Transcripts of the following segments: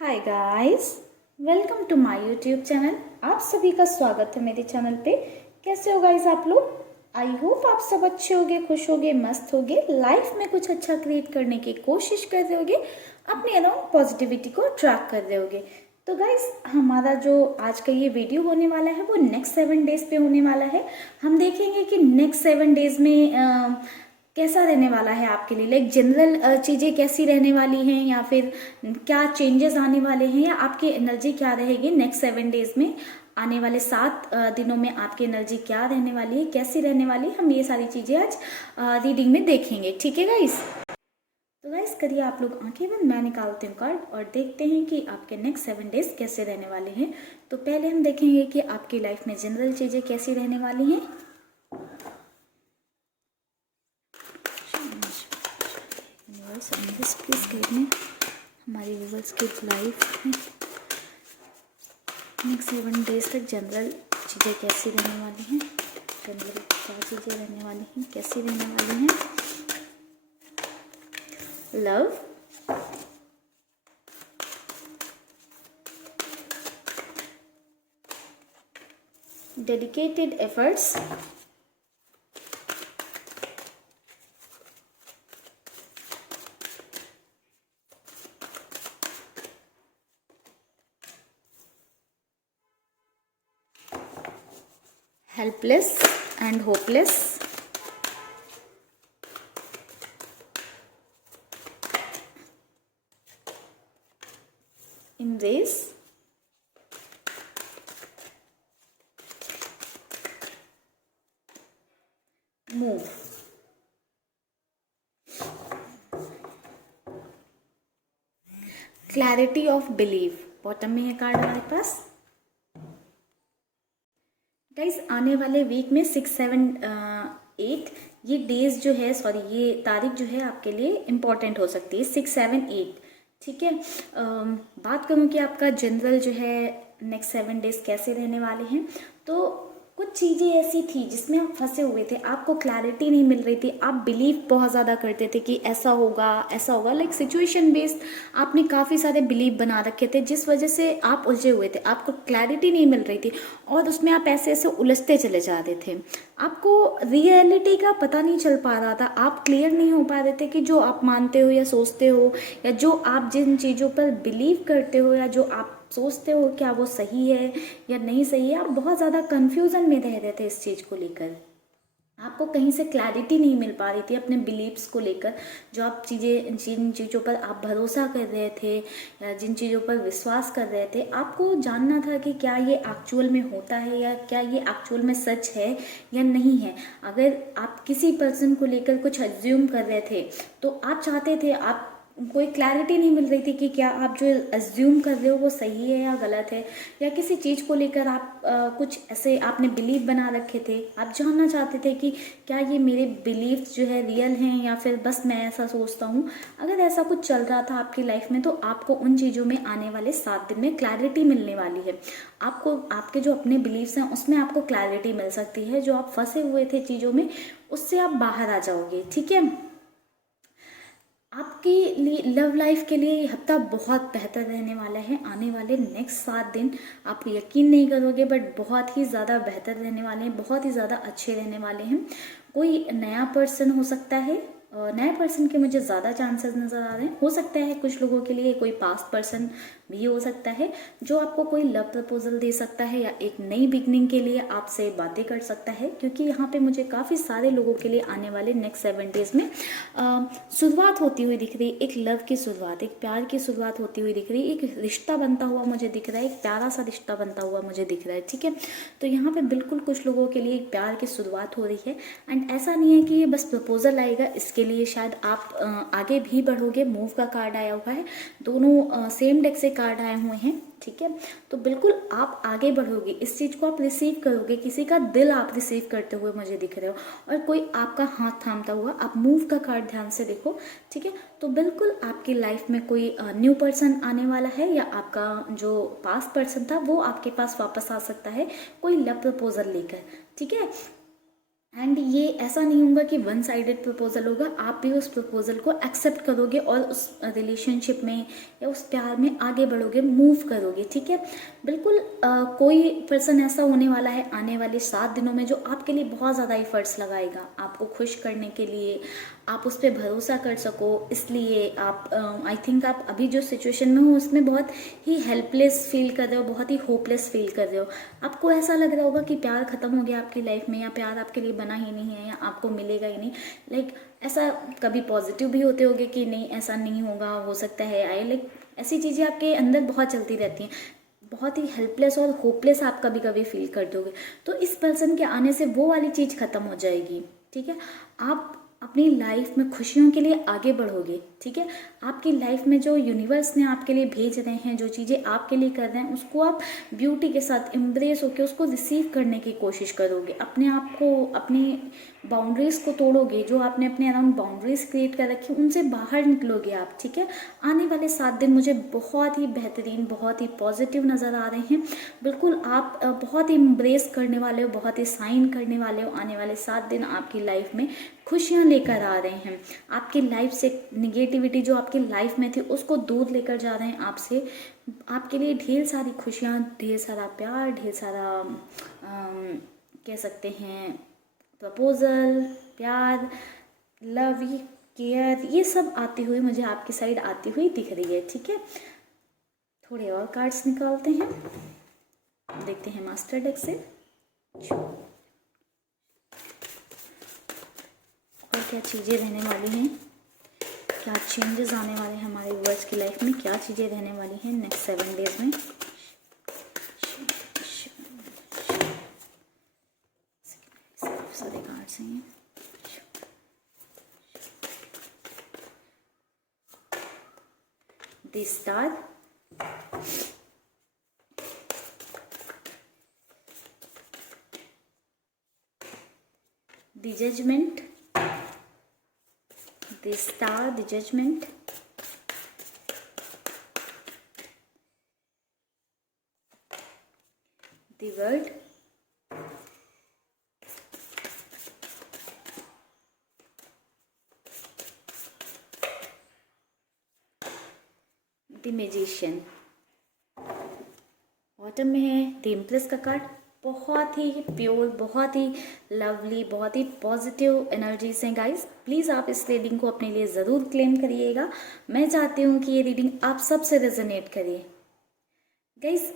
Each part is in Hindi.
Hi guys, welcome to my YouTube channel. आप सभी का स्वागत है मेरे चैनल पे। कैसे हो गाइस आप लोग? आई होप आप सब अच्छे होगे, खुश होगे, मस्त होगे, लाइफ में कुछ अच्छा क्रिएट करने की कोशिश कर रहे होगे, अपने अराउंड पॉजिटिविटी को ट्रैक कर रहे होगे। तो गाइस, हमारा जो आज का ये वीडियो होने वाला है वो नेक्स्ट 7 डेज पे होने वाला है। हम देखेंगे कि नेक्स्ट 7 डेज में कैसा रहने वाला है आपके लिए, लाइक जनरल चीज़ें कैसी रहने वाली हैं, या फिर क्या चेंजेस आने वाले हैं, या आपकी एनर्जी क्या रहेगी नेक्स्ट 7 डेज में। आने वाले 7 दिनों में आपकी एनर्जी क्या रहने वाली है, कैसी रहने वाली है, हम ये सारी चीज़ें आज रीडिंग में देखेंगे। ठीक है गाइस? तो गाइस, करिए आप लोग आंखें बंद, मैं निकालती हूँ कार्ड और देखते हैं कि आपके नेक्स्ट 7 डेज कैसे रहने वाले हैं। तो पहले हम देखेंगे कि आपकी लाइफ में जनरल चीज़ें कैसी रहने वाली हैं। प्लीज गाइड में हमारी व्यूअर्स की लाइफ में नेक्स्ट 7 डेज तक जनरल चीज़ें कैसी रहने वाली हैं, जनरल क्या चीज़ें रहने वाली हैं, कैसी रहने वाली हैं। Love, dedicated efforts, helpless and hopeless, embrace, move, clarity of belief। Bottom में है कार्ड हमारे पास। गाइस, आने वाले वीक में 6, 7, 8 ये डेज जो है, सॉरी ये तारीख जो है आपके लिए इम्पॉर्टेंट हो सकती है, 6, 7, 8। ठीक है, बात करूँ कि आपका जनरल जो है नेक्स्ट 7 डेज कैसे रहने वाले हैं। तो कुछ चीज़ें ऐसी थी जिसमें आप फंसे हुए थे, आपको क्लैरिटी नहीं मिल रही थी, आप बिलीव बहुत ज़्यादा करते थे कि ऐसा होगा, लाइक सिचुएशन बेस्ड आपने काफ़ी सारे बिलीव बना रखे थे, जिस वजह से आप उलझे हुए थे, आपको क्लैरिटी नहीं मिल रही थी और उसमें आप ऐसे ऐसे उलझते चले जा रहे थे। आपको रियलिटी का पता नहीं चल पा रहा था, आप क्लियर नहीं हो पा रहे थे कि जो आप मानते हो या सोचते हो, या जो आप जिन चीज़ों पर बिलीव करते हो, या जो आप सोचते हो क्या वो सही है या नहीं सही है। आप बहुत ज़्यादा कन्फ्यूज़न में रह रहे थे इस चीज़ को लेकर, आपको कहीं से क्लैरिटी नहीं मिल पा रही थी अपने बिलीव्स को लेकर। जो आप जिन चीज़ों पर आप भरोसा कर रहे थे या जिन चीज़ों पर विश्वास कर रहे थे, आपको जानना था कि क्या ये एक्चुअल में होता है या क्या ये एक्चुअल में सच है या नहीं है। अगर आप किसी पर्सन को लेकर कुछ अज्यूम कर रहे थे तो आप चाहते थे, आप कोई क्लैरिटी नहीं मिल रही थी कि क्या आप जो अज्यूम कर रहे हो वो सही है या गलत है, या किसी चीज़ को लेकर आप कुछ ऐसे आपने बिलीव बना रखे थे, आप जानना चाहते थे कि क्या ये मेरे बिलीव्स जो है रियल हैं या फिर बस मैं ऐसा सोचता हूँ। अगर ऐसा कुछ चल रहा था आपकी लाइफ में तो आपको उन चीज़ों में आने वाले 7 दिन में क्लैरिटी मिलने वाली है। आपको आपके जो अपने बिलीव्स हैं उसमें आपको क्लैरिटी मिल सकती है। जो आप फंसे हुए थे चीज़ों में उससे आप बाहर आ जाओगे। ठीक है, आपकी लव लाइफ के लिए ये हफ्ता बहुत बेहतर रहने वाला है। आने वाले नेक्स्ट 7 दिन आप यकीन नहीं करोगे बट बहुत ही ज़्यादा बेहतर रहने वाले हैं, बहुत ही ज़्यादा अच्छे रहने वाले हैं। कोई नया पर्सन हो सकता है, नए पर्सन के मुझे ज़्यादा चांसेस नज़र आ रहे हैं। हो सकता है कुछ लोगों के लिए कोई पास्ट पर्सन भी हो सकता है जो आपको कोई लव प्रपोजल दे सकता है या एक नई बिगनिंग के लिए आपसे बातें कर सकता है, क्योंकि यहाँ पे मुझे काफ़ी सारे लोगों के लिए आने वाले नेक्स्ट 7 डेज में शुरुआत होती हुई दिख रही है। एक लव की शुरुआत, एक प्यार की शुरुआत होती हुई दिख रही है, एक रिश्ता बनता हुआ मुझे दिख रहा है, एक प्यारा सा रिश्ता बनता हुआ मुझे दिख रहा है। ठीक है, तो यहाँ पे बिल्कुल कुछ लोगों के लिए एक प्यार की शुरुआत हो रही है। एंड ऐसा नहीं है कि ये बस प्रपोजल आएगा, इसके लिए शायद आप आगे भी बढ़ोगे। मूव का कार्ड आया हुआ है, दोनों सेम डेक से कार्ड आए हुए हैं। ठीक है, तो बिल्कुल आप आगे बढ़ोगे, इस चीज़ को आप रिसीव करोगे, किसी का दिल आप रिसीव करते हुए मुझे दिख रहे हो और कोई आपका हाथ थामता हुआ। आप मूव का कार्ड ध्यान से देखो। ठीक है, तो बिल्कुल आपकी लाइफ में कोई न्यू पर्सन आने वाला है, या आपका जो पास्ट पर्सन था वो आपके पास वापस आ सकता है कोई लव प्रपोजल लेकर। ठीक है, एंड ये ऐसा नहीं होगा कि वन साइडेड प्रपोजल होगा, आप भी उस प्रपोजल को एक्सेप्ट करोगे और उस रिलेशनशिप में या उस प्यार में आगे बढ़ोगे, मूव करोगे, ठीक है। बिल्कुल कोई पर्सन ऐसा होने वाला है आने वाले 7 दिनों में जो आपके लिए बहुत ज़्यादा एफर्ट्स लगाएगा आपको खुश करने के लिए, आप उस पर भरोसा कर सको, इसलिए आप आई थिंक आप अभी जो सिचुएशन में हो उसमें बहुत ही हेल्पलेस फील कर रहे हो, बहुत ही होपलेस फील कर रहे हो। आपको ऐसा लग रहा होगा कि प्यार खत्म हो गया आपकी लाइफ में, या प्यार आपके लिए बना ही नहीं है, या आपको मिलेगा ही नहीं। लाइक ऐसा कभी पॉजिटिव भी होते होगे कि नहीं ऐसा नहीं होगा, हो सकता है आई, लाइक ऐसी चीज़ें आपके अंदर बहुत चलती रहती हैं। बहुत ही हेल्पलेस और होपलेस आप कभी कभी फील कर दोगे। तो इस पर्सन के आने से वो वाली चीज़ खत्म हो जाएगी, ठीक है। आप अपनी लाइफ में खुशियों के लिए आगे बढ़ोगे, ठीक है। आपकी लाइफ में जो यूनिवर्स ने आपके लिए भेज रहे हैं, जो चीज़ें आपके लिए कर रहे हैं, उसको आप ब्यूटी के साथ एम्ब्रेस होकर उसको रिसीव करने की कोशिश करोगे। अपने आप को, अपनी बाउंड्रीज को तोड़ोगे, जो आपने अपने अराउंड बाउंड्रीज क्रिएट कर रखी उनसे बाहर निकलोगे आप, ठीक है। आने वाले 7 दिन मुझे बहुत ही बेहतरीन, बहुत ही पॉजिटिव नज़र आ रहे हैं। बिल्कुल आप बहुत ही एम्ब्रेस करने वाले हो, बहुत ही साइन करने वाले हो। आने वाले 7 दिन आपकी लाइफ में खुशियाँ लेकर आ रहे हैं। आपकी लाइफ से निगेटिविटी जो आपकी लाइफ में थी उसको दूर लेकर जा रहे हैं आपसे। आपके लिए ढेर सारी खुशियाँ, ढेर सारा प्यार, ढेर सारा कह सकते हैं प्रपोजल, प्यार, लव, केयर, ये सब आती हुई मुझे आपकी साइड आती हुई दिख रही है, ठीक है। थोड़े और कार्ड्स निकालते हैं, देखते हैं मास्टर डेक से और क्या चीज़ें रहने वाली हैं, क्या चेंजेस आने वाले हैं हमारे व्यूअर्स की लाइफ में, क्या चीज़ें रहने वाली हैं नेक्स्ट 7 डेज में। सारे कार्ड्स हैं the star, the judgment, the star, the judgment, the world, the magician। Bottom में है द एम्प्रेस का कार्ड। बहुत ही प्योर, बहुत ही लवली, बहुत ही पॉजिटिव एनर्जीज हैं गाइस। प्लीज़ आप इस रीडिंग को अपने लिए ज़रूर क्लेम करिएगा। मैं चाहती हूँ कि ये रीडिंग आप सबसे रेजोनेट करिए गाइस।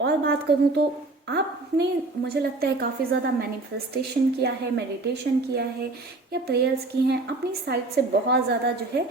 और बात करूँ तो आपने, मुझे लगता है काफ़ी ज़्यादा मैनिफेस्टेशन किया है, मेडिटेशन किया है या प्रेयर्स की हैं, अपनी साइड से बहुत ज़्यादा जो है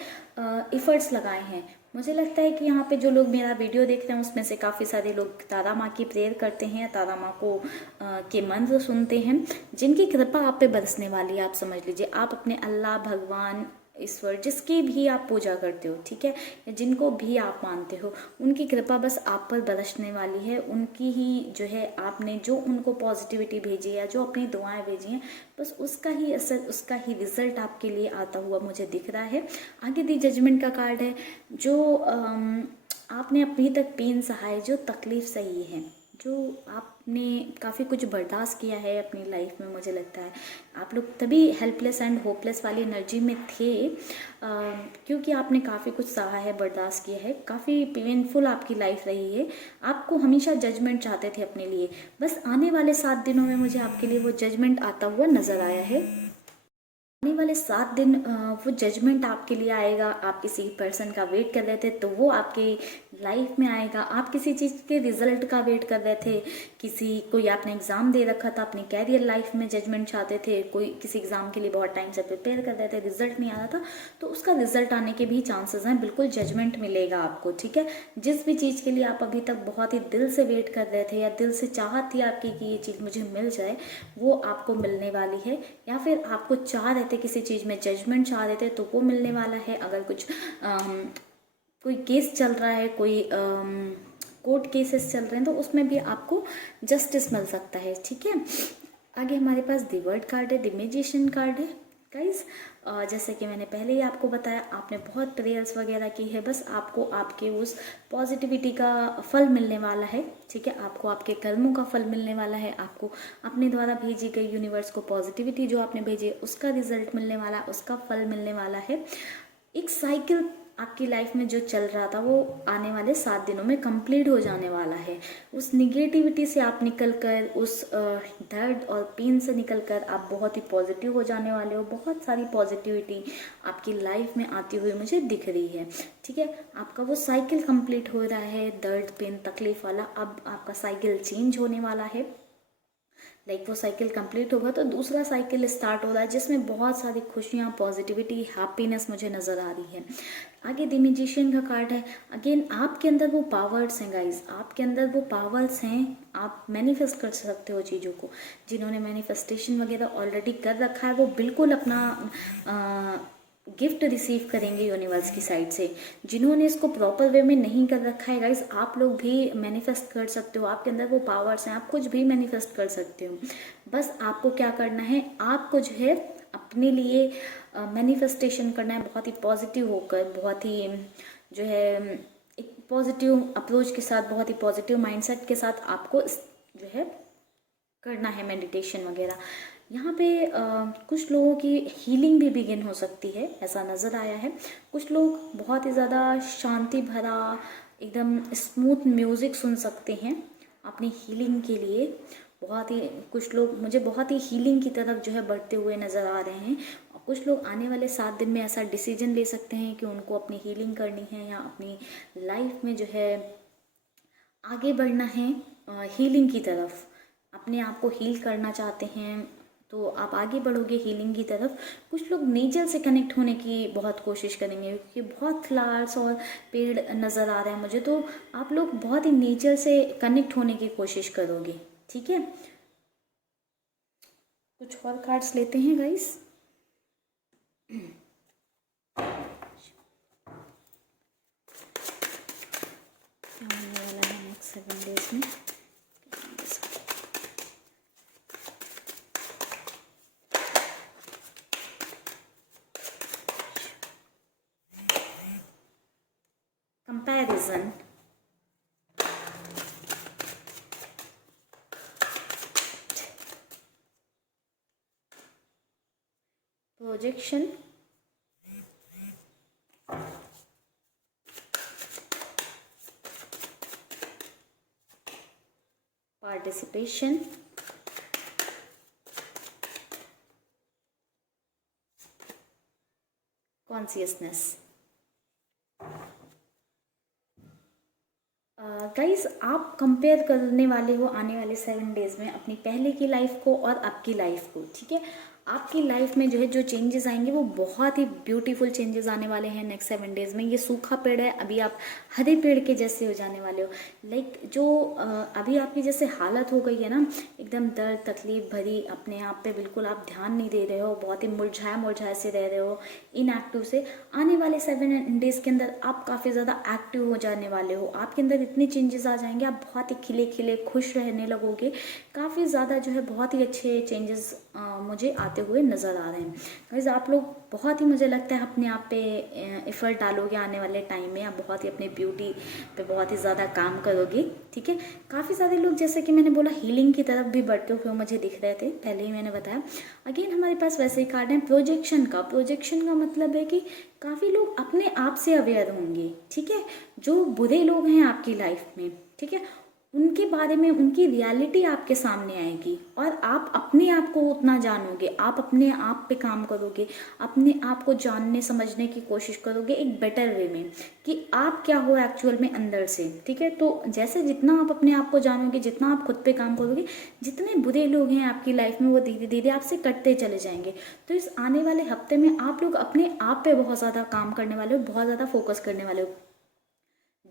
एफर्ट्स लगाए हैं। मुझे लगता है कि यहाँ पे जो लोग मेरा वीडियो देख रहे हैं उसमें से काफ़ी सारे लोग तारा माँ की प्रेयर करते हैं या तारा माँ को के मंत्र सुनते हैं, जिनकी कृपा आप पे बरसने वाली है। आप समझ लीजिए, आप अपने अल्लाह, भगवान, ईश्वर, जिसकी भी आप पूजा करते हो, ठीक है, या जिनको भी आप मानते हो, उनकी कृपा बस आप पर बरसने वाली है। उनकी ही जो है, आपने जो उनको पॉजिटिविटी भेजी है या जो अपनी दुआएं भेजी हैं, बस उसका ही असर, उसका ही रिजल्ट आपके लिए आता हुआ मुझे दिख रहा है। आगे दी जजमेंट का कार्ड है। जो आपने अभी तक पेन सहा है, जो तकलीफ सही है, जो आपने काफ़ी कुछ बर्दाश्त किया है अपनी लाइफ में, मुझे लगता है आप लोग तभी हेल्पलेस एंड होपलेस वाली एनर्जी में थे, क्योंकि आपने काफ़ी कुछ सहा है, बर्दाश्त किया है, काफ़ी पेनफुल आपकी लाइफ रही है। आपको हमेशा जजमेंट चाहते थे अपने लिए, बस आने वाले 7 दिनों में मुझे आपके लिए वो जजमेंट आता हुआ नज़र आया है। आने वाले 7 दिन वो जजमेंट आपके लिए आएगा। आप किसी पर्सन का वेट कर रहे थे तो वो आपकी लाइफ में आएगा। आप किसी चीज़ के रिजल्ट का वेट कर रहे थे, कोई आपने एग्ज़ाम दे रखा था, अपनी कैरियर लाइफ में जजमेंट चाहते थे, कोई किसी एग्ज़ाम के लिए बहुत टाइम से प्रिपेयर कर रहे थे, रिजल्ट नहीं आ रहा था, तो उसका रिजल्ट आने के भी चांसेस हैं। बिल्कुल जजमेंट मिलेगा आपको, ठीक है। जिस भी चीज़ के लिए आप अभी तक बहुत ही दिल से वेट कर रहे थे या दिल से चाहत थी आपकी कि ये चीज़ मुझे मिल जाए, वो आपको मिलने वाली है। या फिर आपको चाह रहे थे किसी चीज़ में जजमेंट चाह रहे थे तो वो मिलने वाला है। अगर कुछ कोई केस चल रहा है, कोई कोर्ट केसेस चल रहे हैं, तो उसमें भी आपको जस्टिस मिल सकता है, ठीक है। आगे हमारे पास द वर्ल्ड कार्ड है, द मैजिशियन कार्ड है। गाइस, जैसे कि मैंने पहले ही आपको बताया, आपने बहुत प्रेयर्स वगैरह की है, बस आपको आपके उस पॉजिटिविटी का फल मिलने वाला है। ठीक है, आपको आपके कर्मों का फल मिलने वाला है, आपको अपने द्वारा भेजी गई यूनिवर्स को पॉजिटिविटी जो आपने भेजी है उसका रिजल्ट मिलने वाला, उसका फल मिलने वाला है। एक साइकिल आपकी लाइफ में जो चल रहा था वो आने वाले 7 दिनों में कंप्लीट हो जाने वाला है। उस निगेटिविटी से आप निकल कर, उस दर्द और पेन से निकल कर आप बहुत ही पॉजिटिव हो जाने वाले हो। बहुत सारी पॉजिटिविटी आपकी लाइफ में आती हुई मुझे दिख रही है। ठीक है, आपका वो साइकिल कंप्लीट हो रहा है, दर्द पेन तकलीफ वाला। अब आपका साइकिल चेंज होने वाला है। वो साइकिल कंप्लीट होगा तो दूसरा साइकिल स्टार्ट हो रहा है, जिसमें बहुत सारी खुशियाँ, पॉजिटिविटी, हैप्पीनेस मुझे नज़र आ रही है। आगे द मैजिशियन का कार्ड है। अगेन आपके अंदर वो पावर्स हैं गाइज, आपके अंदर वो पावर्स हैं। आप मैनिफेस्ट कर सकते हो चीज़ों को। जिन्होंने मैनिफेस्टेशन वगैरह ऑलरेडी कर रखा है वो बिल्कुल अपना गिफ्ट रिसीव करेंगे यूनिवर्स की साइड से। जिन्होंने इसको प्रॉपर वे में नहीं कर रखा है गाइस, आप लोग भी मैनिफेस्ट कर सकते हो। आपके अंदर वो पावर्स हैं, आप कुछ भी मैनिफेस्ट कर सकते हो। बस आपको क्या करना है, आपको जो है अपने लिए मैनिफेस्टेशन करना है, बहुत ही पॉजिटिव होकर, बहुत ही जो है एक पॉजिटिव अप्रोच के साथ, बहुत ही पॉजिटिव माइंडसेट के साथ आपको जो है करना है मेडिटेशन वगैरह। यहाँ पे कुछ लोगों की हीलिंग भी बिगिन हो सकती है, ऐसा नज़र आया है। कुछ लोग बहुत ही ज़्यादा शांति भरा एकदम स्मूथ म्यूज़िक सुन सकते हैं अपनी हीलिंग के लिए। बहुत ही कुछ लोग मुझे बहुत ही हीलिंग की तरफ जो है बढ़ते हुए नज़र आ रहे हैं। और कुछ लोग आने वाले 7 दिन में ऐसा डिसीजन ले सकते हैं कि उनको अपनी हीलिंग करनी है या अपनी लाइफ में जो है आगे बढ़ना है हीलिंग की तरफ। अपने आप को हील करना चाहते हैं तो आप आगे बढ़ोगे हीलिंग की तरफ। कुछ लोग नेचर से कनेक्ट होने की बहुत कोशिश करेंगे, क्योंकि बहुत फ्लावर्स और पेड़ नज़र आ रहे हैं मुझे, तो आप लोग बहुत ही नेचर से कनेक्ट होने की कोशिश करोगे। ठीक है, कुछ और कार्ड्स लेते हैं गाइस। क्या होने वाला है नेक्स्ट 7 डेज में। Comparison, projection, participation, consciousness. Guys, आप कंपेयर करने वाले हो आने वाले 7 डेज में अपनी पहले की लाइफ को और अब की लाइफ को। ठीक है, आपकी लाइफ में जो है जो चेंजेस आएंगे वो बहुत ही ब्यूटीफुल चेंजेस आने वाले हैं नेक्स्ट 7 डेज में। ये सूखा पेड़ है, अभी आप हरे पेड़ के जैसे हो जाने वाले हो। जो अभी आपकी जैसे हालत हो गई है ना, एकदम दर्द तकलीफ भरी, अपने आप पे बिल्कुल आप ध्यान नहीं दे रहे हो, बहुत ही मुरझाए मुरझाए से रह रहे हो, इनएक्टिव से, आने वाले 7 डेज के अंदर आप काफ़ी ज़्यादा एक्टिव हो जाने वाले हो। आपके अंदर इतने चेंजेस आ जाएंगे, आप बहुत ही खिले खिले खुश रहने लगोगे। काफ़ी ज़्यादा जो है बहुत ही अच्छे चेंजेस मुझे आते हुए नज़र आ रहे हैं। गाइस, आप लोग बहुत ही, मुझे लगता है, अपने आप पे एफर्ट डालोगे आने वाले टाइम में। आप बहुत ही अपनी ब्यूटी पे बहुत ही ज़्यादा काम करोगे। ठीक है, काफ़ी सारे लोग, जैसे कि मैंने बोला, हीलिंग की तरफ भी बढ़ते हुए मुझे दिख रहे थे, पहले ही मैंने बताया। अगेन हमारे पास वैसे ही कार्ड है प्रोजेक्शन का। प्रोजेक्शन का मतलब है कि काफ़ी लोग अपने आप से अवेयर होंगे। ठीक है, जो बुरे लोग हैं आपकी लाइफ में, ठीक है, उनके बारे में, उनकी रियलिटी आपके सामने आएगी और आप अपने आप को उतना जानोगे। आप अपने आप पे काम करोगे, अपने आप को जानने समझने की कोशिश करोगे एक बेटर वे में, कि आप क्या हो एक्चुअल में अंदर से। ठीक है, तो जैसे जितना आप अपने आप को जानोगे, जितना आप खुद पे काम करोगे, जितने बुरे लोग हैं आपकी लाइफ में वो धीरे धीरे आपसे कटते चले जाएंगे। तो इस आने वाले हफ्ते में आप लोग अपने आप पे बहुत ज़्यादा काम करने वाले हो, बहुत ज़्यादा फोकस करने वाले हो।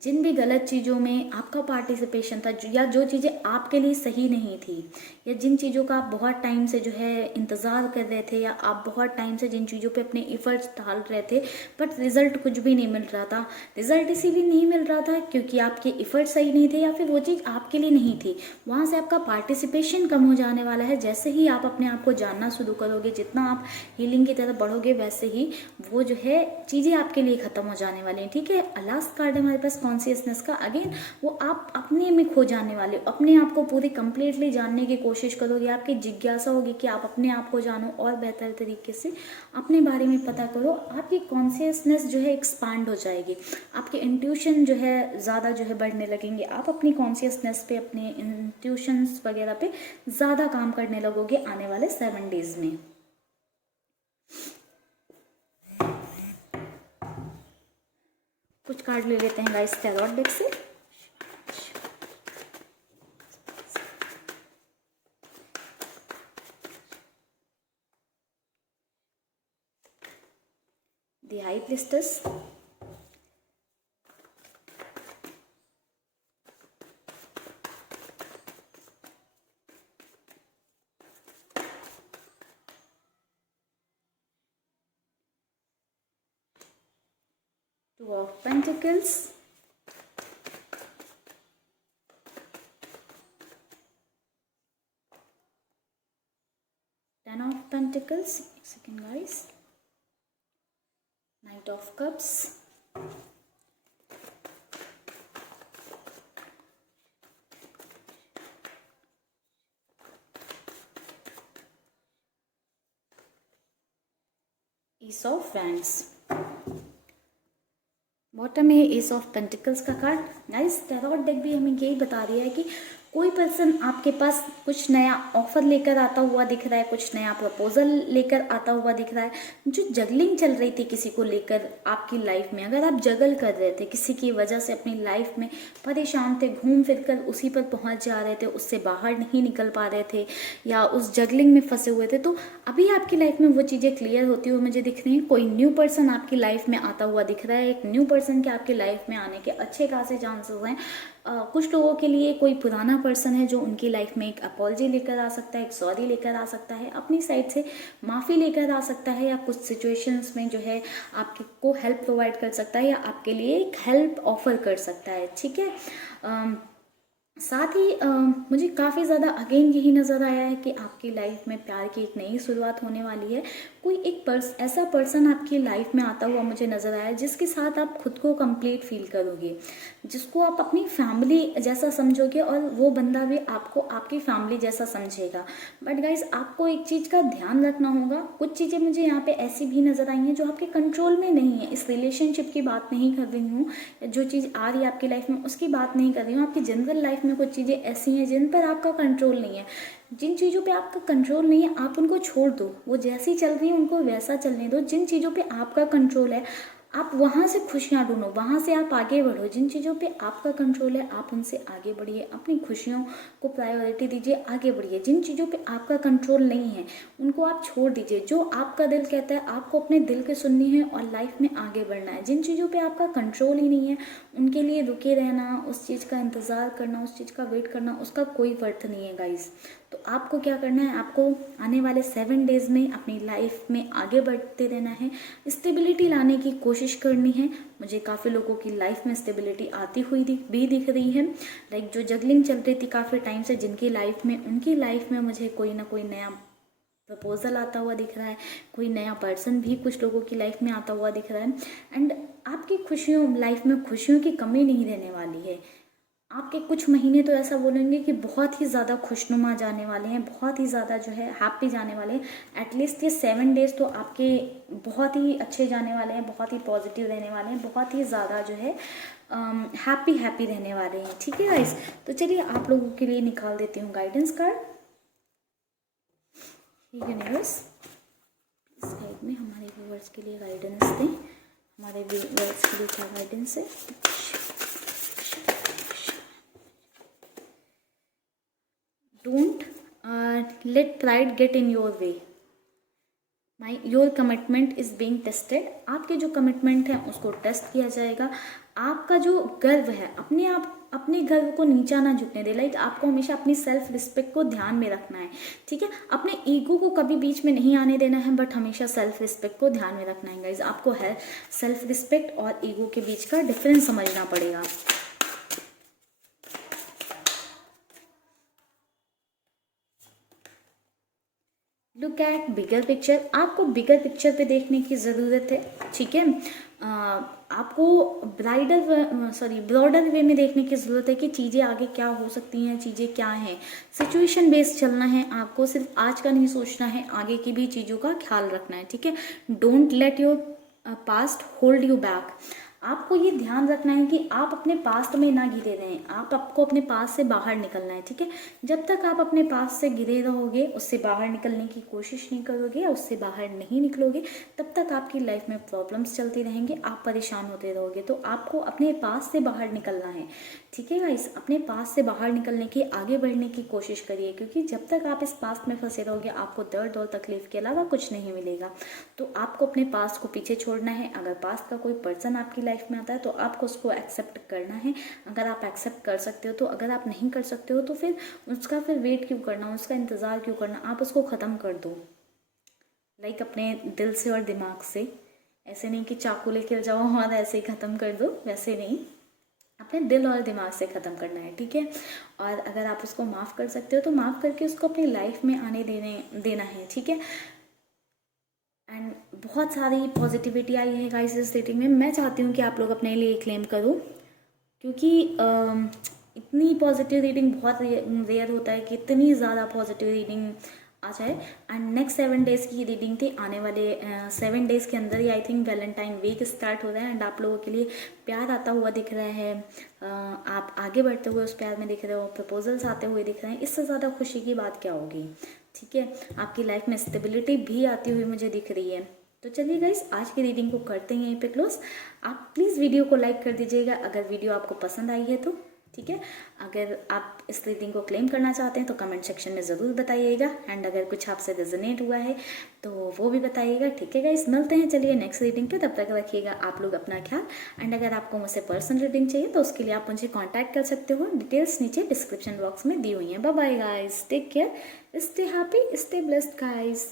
जिन भी गलत चीज़ों में आपका पार्टिसिपेशन था या जो चीज़ें आपके लिए सही नहीं थी, या जिन चीज़ों का आप बहुत टाइम से जो है इंतज़ार कर रहे थे, या आप बहुत टाइम से जिन चीज़ों पे अपने एफर्ट्स डाल रहे थे बट रिज़ल्ट कुछ भी नहीं मिल रहा था। रिज़ल्ट इसीलिए नहीं मिल रहा था क्योंकि आपके एफर्ट सही नहीं थे या फिर वो चीज़ आपके लिए नहीं थी। वहाँ से आपका पार्टिसिपेशन कम हो जाने वाला है। जैसे ही आप अपने आप को जानना शुरू करोगे, जितना आप हीलिंग की तरफ बढ़ोगे, वैसे ही वो जो है चीज़ें आपके लिए ख़त्म हो जाने वाली हैं। ठीक है, लास्ट कार्ड है हमारे पास कॉन्शियसनेस का। अगेन वो आप अपने में खो जाने वाले हो, अपने आप को पूरी कंप्लीटली जानने की कोशिश करोगे। आपकी जिज्ञासा होगी कि आप अपने आप को जानो और बेहतर तरीके से अपने बारे में पता करो। आपकी कॉन्शियसनेस जो है एक्सपांड हो जाएगी, आपके इंट्यूशन जो है ज़्यादा जो है बढ़ने लगेंगे। आप अपनी कॉन्शियसनेस पे, अपने इंट्यूशंस वगैरह पे ज़्यादा काम करने लगोगे आने वाले 7 डेज में। कुछ कार्ड ले लेते हैं गाइस टैरोट डेक से। The high priestess, Two of Pentacles, Ten of Pentacles, एक second guys, Knight of Cups, Ace of Wands। Bottom है एस ऑफ पेंटिकल्स का कार्ड। गाइस टैरोट डेक भी हमें यही बता रही है कि कोई पर्सन आपके पास कुछ नया ऑफर लेकर आता हुआ दिख रहा है, कुछ नया प्रपोजल लेकर आता हुआ दिख रहा है। जो जगलिंग चल रही थी किसी को लेकर आपकी लाइफ में, अगर आप जगल कर रहे थे किसी की वजह से, अपनी लाइफ में परेशान थे, घूम फिर कर उसी पर पहुंच जा रहे थे, उससे बाहर नहीं निकल पा रहे थे या उस जगलिंग में फंसे हुए थे, तो अभी आपकी लाइफ में वो चीज़ें क्लियर होती हुई मुझे दिख रही हैं। कोई न्यू पर्सन आपकी लाइफ में आता हुआ दिख रहा है। एक न्यू पर्सन के आपकी लाइफ में आने के अच्छे खासे चांसेस हैं। कुछ लोगों के लिए कोई पुराना पर्सन है जो उनकी लाइफ में एक अपॉलजी लेकर आ सकता है, एक सॉरी लेकर आ सकता है, अपनी साइड से माफ़ी लेकर आ सकता है, या कुछ सिचुएशंस में जो है आपको हेल्प प्रोवाइड कर सकता है या आपके लिए एक हेल्प ऑफर कर सकता है। ठीक है, साथ ही मुझे काफ़ी ज़्यादा अगेन यही नज़र आया है कि आपकी लाइफ में प्यार की एक नई शुरुआत होने वाली है। कोई एक ऐसा पर्सन आपकी लाइफ में आता हुआ मुझे नज़र आया जिसके साथ आप खुद को कंप्लीट फील करोगे, जिसको आप अपनी फैमिली जैसा समझोगे और वो बंदा भी आपको आपकी फैमिली जैसा समझेगा। बट गाइज आपको एक चीज़ का ध्यान रखना होगा, कुछ चीज़ें मुझे यहाँ पे ऐसी भी नज़र आई हैं जो आपके कंट्रोल में नहीं है। इस रिलेशनशिप की बात नहीं कर रही हूँ, जो चीज़ आ रही है आपकी लाइफ में उसकी बात नहीं कर रही हूँ। आपकी जनरल लाइफ में कुछ चीज़ें ऐसी हैं जिन पर आपका कंट्रोल नहीं है। जिन चीज़ों पे आपका कंट्रोल नहीं है आप उनको छोड़ दो, वो जैसी चल रही है उनको वैसा चलने दो। जिन चीज़ों पे आपका कंट्रोल है आप वहाँ से खुशियाँ ढूंढो, वहाँ से आप आगे बढ़ो। जिन चीज़ों पे आपका कंट्रोल है आप उनसे आगे बढ़िए, अपनी खुशियों को प्रायोरिटी दीजिए, आगे बढ़िए। जिन चीज़ों पे आपका कंट्रोल नहीं है उनको आप छोड़ दीजिए। जो आपका दिल कहता है आपको अपने दिल की सुननी है और लाइफ में आगे बढ़ना है। जिन चीज़ों पे आपका कंट्रोल ही नहीं है उनके लिए रुके रहना, उस चीज़ का इंतज़ार करना, उस चीज़ का वेट करना, उसका कोई अर्थ नहीं है गाइस। तो आपको क्या करना है, आपको आने वाले 7 डेज़ में अपनी लाइफ में आगे बढ़ते रहना है, स्टेबिलिटी लाने की कोशिश करनी है। मुझे काफ़ी लोगों की लाइफ में स्टेबिलिटी आती हुई भी दिख रही है। लाइक जो जगलिंग चल रही थी काफ़ी टाइम से जिनकी लाइफ में, उनकी लाइफ में मुझे कोई ना कोई नया प्रपोजल आता हुआ दिख रहा है, कोई नया पर्सन भी कुछ लोगों की लाइफ में आता हुआ दिख रहा है। एंड आपकी खुशियों, लाइफ में खुशियों की कमी नहीं रहने वाली है। आपके कुछ महीने तो ऐसा बोलेंगे कि बहुत ही ज़्यादा खुशनुमा जाने वाले हैं, बहुत ही ज़्यादा जो है हैप्पी जाने वाले हैं। एटलीस्ट ये 7 डेज़ तो आपके बहुत ही अच्छे जाने वाले हैं, बहुत ही पॉजिटिव रहने वाले हैं, बहुत ही ज़्यादा जो है हैप्पी रहने वाले हैं। ठीक है गाइस, तो चलिए आप लोगों के लिए निकाल देती हूँ गाइडेंस कार्ड। यूनिवर्स इस गाइड में हमारे व्यूअर्स के लिए गाइडेंस दें। हमारे व्यूअर्स के लिए क्या गाइडेंस है? Don't let pride get in your way. Your commitment is being tested. आपके जो कमिटमेंट है उसको टेस्ट किया जाएगा। आपका जो गर्व है, अपने गर्व को नीचा ना झुकने दे। लाइक आपको हमेशा अपनी सेल्फ रिस्पेक्ट को ध्यान में रखना है, ठीक है। अपने ईगो को कभी बीच में नहीं आने देना है, बट हमेशा सेल्फ रिस्पेक्ट को ध्यान में रखना है गाइज। आपको है सेल्फ रिस्पेक्ट और ईगो के बीच का डिफरेंस समझना पड़ेगा। Look at bigger picture. आपको बिगर पिक्चर पे देखने की ज़रूरत है, ठीक है। आपको ब्रॉडर वे में देखने की ज़रूरत है कि चीज़ें आगे क्या हो सकती हैं, चीज़ें क्या हैं। सिचुएशन बेस्ड चलना है, आपको सिर्फ आज का नहीं सोचना है, आगे की भी चीज़ों का ख्याल रखना है, ठीक है। Don't let your past hold you back. आपको ये ध्यान रखना है कि आप अपने पास्ट में ना घिरे रहें, आपको अपने पास से बाहर निकलना है, ठीक है। जब तक आप अपने पास से घिरे रहोगे, उससे बाहर निकलने की कोशिश नहीं करोगे या उससे बाहर नहीं निकलोगे, तब तक आपकी लाइफ में प्रॉब्लम्स चलती रहेंगे, आप परेशान होते रहोगे। तो आपको अपने पास से बाहर निकलना है, ठीक है गाइस। अपने पास से बाहर निकलने की, आगे बढ़ने की कोशिश करिए, क्योंकि जब तक आप इस पास्ट में फंसे रहोगे, आपको दर्द और तकलीफ के अलावा कुछ नहीं मिलेगा। तो आपको अपने पास्ट को पीछे छोड़ना है। अगर पास्ट का कोई पर्सन आपकी लाइफ में आता है तो आपको उसको एक्सेप्ट करना है, अगर आप एक्सेप्ट कर सकते हो तो। अगर आप नहीं कर सकते हो तो फिर उसका वेट क्यों करना, उसका इंतज़ार क्यों करना, आप उसको ख़त्म कर दो। लाइक अपने दिल से और दिमाग से। ऐसे नहीं कि चाकू लेकर जाओ और ऐसे ही ख़त्म कर दो, वैसे नहीं, अपने दिल और दिमाग से ख़त्म करना है, ठीक है। और अगर आप उसको माफ़ कर सकते हो तो माफ़ करके उसको अपनी लाइफ में आने देना है, ठीक है। एंड बहुत सारी पॉजिटिविटी आई है गाइस इस रीडिंग में। मैं चाहती हूँ कि आप लोग अपने लिए क्लेम करो, क्योंकि इतनी पॉजिटिव रीडिंग बहुत रेयर होता है कि इतनी ज़्यादा पॉजिटिव रीडिंग आ जाए। एंड नेक्स्ट 7 डेज़ की रीडिंग थी। आने वाले 7 डेज़ के अंदर ही I think Valentine week start हो रहा है, एंड आप लोगों के लिए प्यार आता हुआ दिख रहा है। आप आगे बढ़ते हुए उस प्यार में दिख रहे हो, प्रपोजल्स आते हुए दिख रहे हैं। इससे ज़्यादा खुशी की बात क्या होगी, ठीक है। आपकी लाइफ में स्टेबिलिटी भी आती हुई मुझे दिख रही है। तो चलिए गाइस, आज की रीडिंग को करते हैं यहीं पे क्लोज। आप प्लीज़ वीडियो को लाइक कर दीजिएगा अगर वीडियो आपको पसंद आई है तो, ठीक है। अगर आप इस रीडिंग को क्लेम करना चाहते हैं तो कमेंट सेक्शन में ज़रूर बताइएगा, एंड अगर कुछ आपसे रेजोनेट हुआ है तो वो भी बताइएगा, ठीक है गाइस। मिलते हैं चलिए नेक्स्ट रीडिंग पे, तब तक रखिएगा आप लोग अपना ख्याल। एंड अगर आपको मुझसे पर्सनल रीडिंग चाहिए तो उसके लिए आप मुझे कॉन्टैक्ट कर सकते हो, डिटेल्स नीचे डिस्क्रिप्शन बॉक्स में दी हुई हैं। Bye bye guys, take care, stay happy, stay blessed guys.